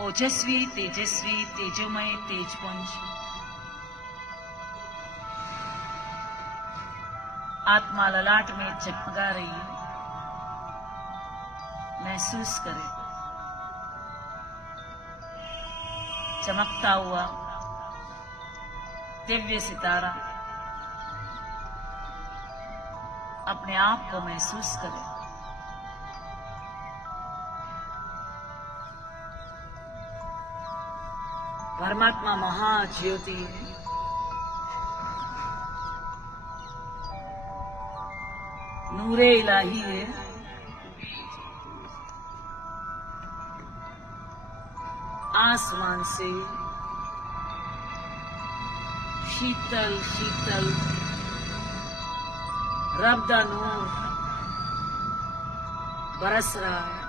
ओजस्वी तेजस्वी तेजोमय तेजपुंज आत्मा ललाट में जगमगा रही है। महसूस करें चमकता हुआ दिव्य सितारा। अपने आप को महसूस करें। परमात्मा महाज्योति है। नूरे इलाही है। आसमान से शीतल शीतल रब दा नूर बरस रहा है।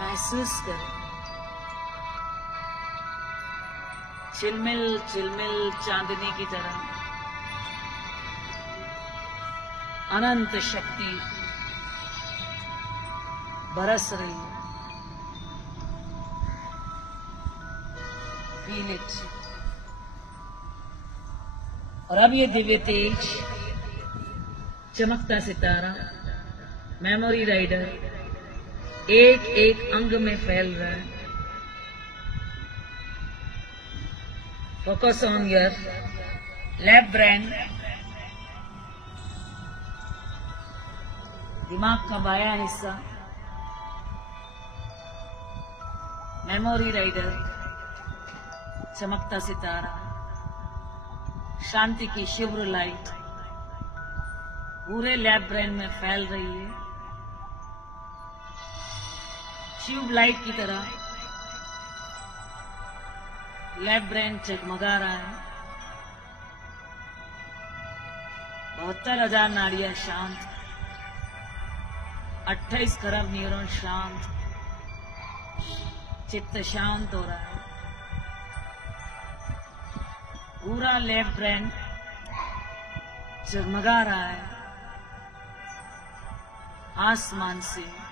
महसूस करें चिलमिल चिलमिल चांदनी की तरह अनंत शक्ति बरस रही है। Feel it. और अब ये दिव्य तेज चमकता सितारा मेमोरी राइडर एक एक अंग में फैल रहा है। Focus on your left brain. दिमाग का बायां हिस्सा मेमोरी राइडर चमकता सितारा शांति की शिव्र लाइट पूरे लेफ्ट ब्रेन में फैल रही है। ट्यूब लाइट की तरह लेफ्ट ब्रेन जगमगा रहा है। 72,000 नाड़ियां शांत, 28 खरब न्यूरॉन शांत, चित्त शांत हो रहा है। पूरा लेफ्ट ब्रेन जगमगा रहा है। आसमान से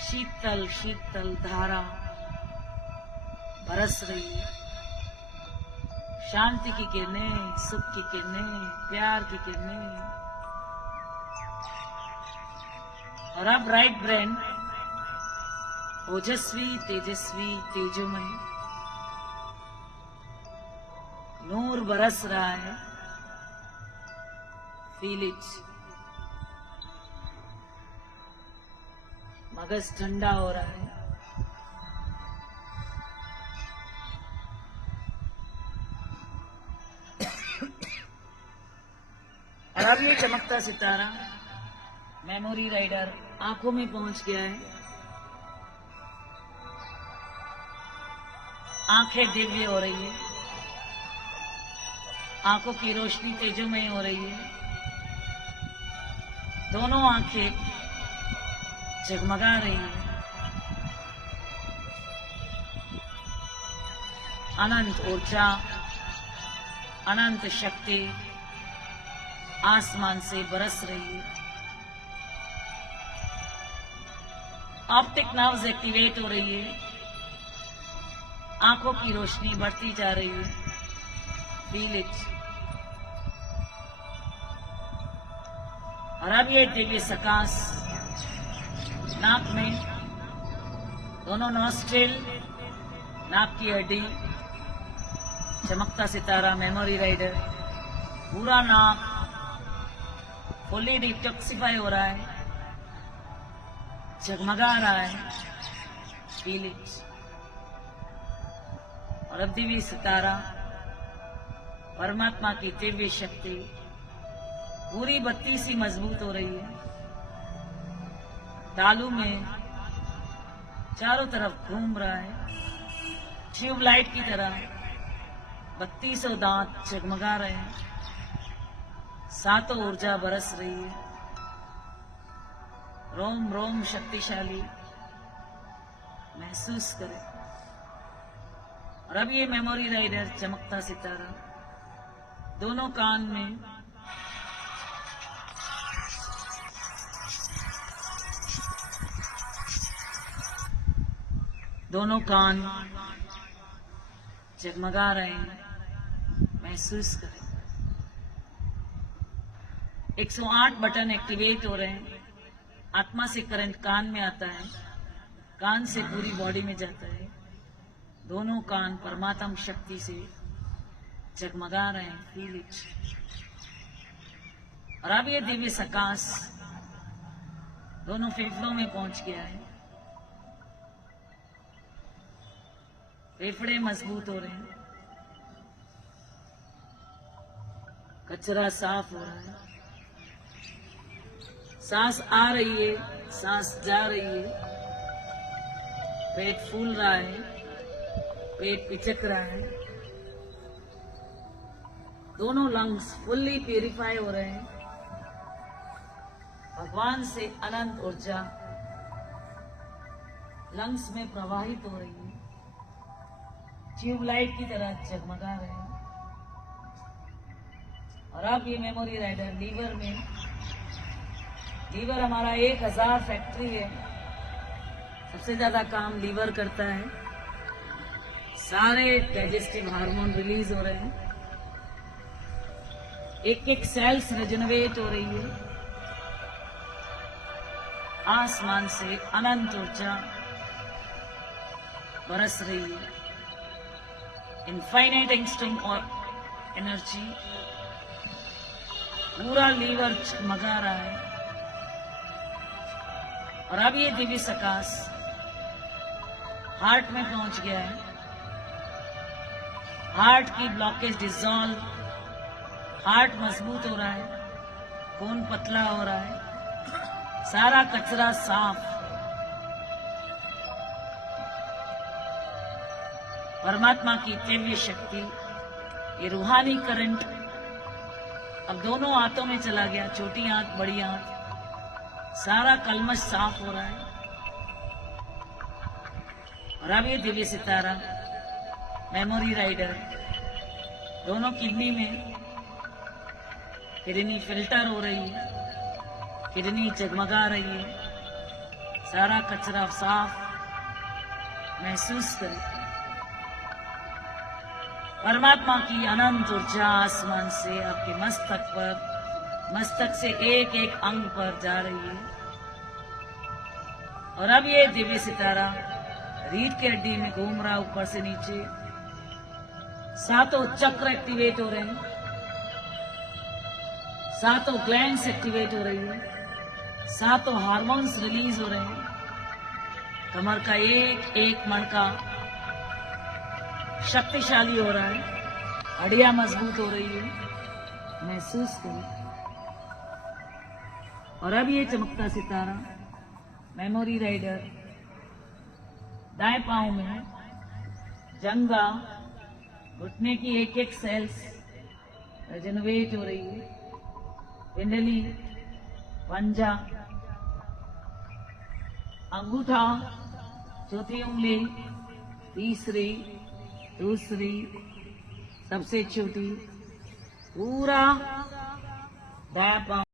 शीतल शीतल धारा बरस रही है। शांति की किरणें, सुख की किरणें, प्यार की किरणें। और अब राइट ब्रेन ओजस्वी तेजस्वी तेजोमय नूर बरस रहा है। Feel it. मगज ठंडा हो रहा है। और अब ये चमकता सितारा मेमोरी राइडर आंखों में पहुंच गया है। आंखें दिव्य हो रही है। आंखों की रोशनी तेजोमय हो रही है। दोनों आंखें जगमगा रही है। अनंत ऊर्जा, अनंत शक्ति आसमान से बरस रही है। ऑप्टिक नर्व्स एक्टिवेट हो रही है। आंखों की रोशनी बढ़ती जा रही है। Feel it. और अब ये दिव्य सकाश नाक में, दोनों नॉस्ट्रिल, नाक की हड्डी, चमकता सितारा मेमोरी राइडर, पूरा नाक फुली डिटॉक्सिफाई हो रहा है, जगमगा रहा है। Feel it. और अब दिव्य सितारा परमात्मा की दिव्य शक्ति पूरी बत्ती सी मजबूत हो रही है। तालू में चारों तरफ घूम रहा है। ट्यूबलाइट की तरह 3200 दांत जगमगा रहे हैं। सातों ऊर्जा बरस रही है। रोम रोम शक्तिशाली महसूस करें। और अब ये मेमोरी राइडर चमकता सितारा दोनों कान में दोनों कान जगमगा रहे हैं, महसूस करें। 108 बटन एक्टिवेट हो रहे हैं। आत्मा से करंट कान में आता है, कान से पूरी बॉडी में जाता है। दोनों कान परमात्म शक्ति से जगमगा रहे हैं। Feel it. और अब ये दिव्य सकाश दोनों फेफड़ों में पहुंच गया है। फेफड़े मजबूत हो रहे हैं, कचरा साफ हो रहा है, सांस आ रही है, सांस जा रही है, पेट फूल रहा है, पेट पिचक रहा है। दोनों लंग्स फुल्ली प्यूरिफाई हो रहे हैं। भगवान से अनंत ऊर्जा लंग्स में प्रवाहित हो रही है, ट्यूबलाइट की तरह जगमगा रहे हैं। और अब ये मेमोरी राइडर लीवर में, लीवर हमारा 1000 फैक्ट्री है, सबसे ज्यादा काम लीवर करता है। सारे डाइजेस्टिव हार्मोन रिलीज हो रहे हैं, एक एक सेल्स रिजनरेट हो रही है। आसमान से अनंत ऊर्जा बरस रही है, इनफाइनाइट एंगस्ट्रम और एनर्जी। पूरा लीवर जगमगा रहा है। और अब ये दिव्य सकाश हार्ट में पहुंच गया है। हार्ट की ब्लॉकेज डिसॉल्व, हार्ट मजबूत हो रहा है, खून पतला हो रहा है, सारा कचरा साफ। परमात्मा की दिव्य शक्ति, ये रूहानी करंट अब दोनों हाथों में चला गया, छोटी हाथ बड़ी हाथ, सारा कलमश साफ हो रहा है। और अब ये दिव्य सितारा मेमोरी राइडर दोनों किडनी में, किडनी फिल्टर हो रही है, किडनी जगमगा रही है, सारा कचरा साफ। महसूस करें परमात्मा की अनंत ऊर्जा आसमान से आपके मस्तक पर, मस्तक से एक एक अंग पर जा रही है। और अब ये दिव्य सितारा रीढ़ की हड्डी में घूम रहा, ऊपर से नीचे। सातों चक्र एक्टिवेट हो रहे हैं, सातों ग्लैंड्स एक्टिवेट हो रही है, सातों हार्मोन्स रिलीज हो रहे हैं। कमर का एक एक मणका शक्तिशाली हो रहा है, हड्डियां मजबूत हो रही है। महसूस करें। और अब ये चमकता सितारा मेमोरी राइडर दाएं पांव में, जंगा, घुटने की एक एक सेल्स रिजनरेट हो रही है, पिंडली, पंजा, अंगूठा, चौथी उंगली, तीसरी, दूसरी, सबसे छोटी, पूरा दायां पांव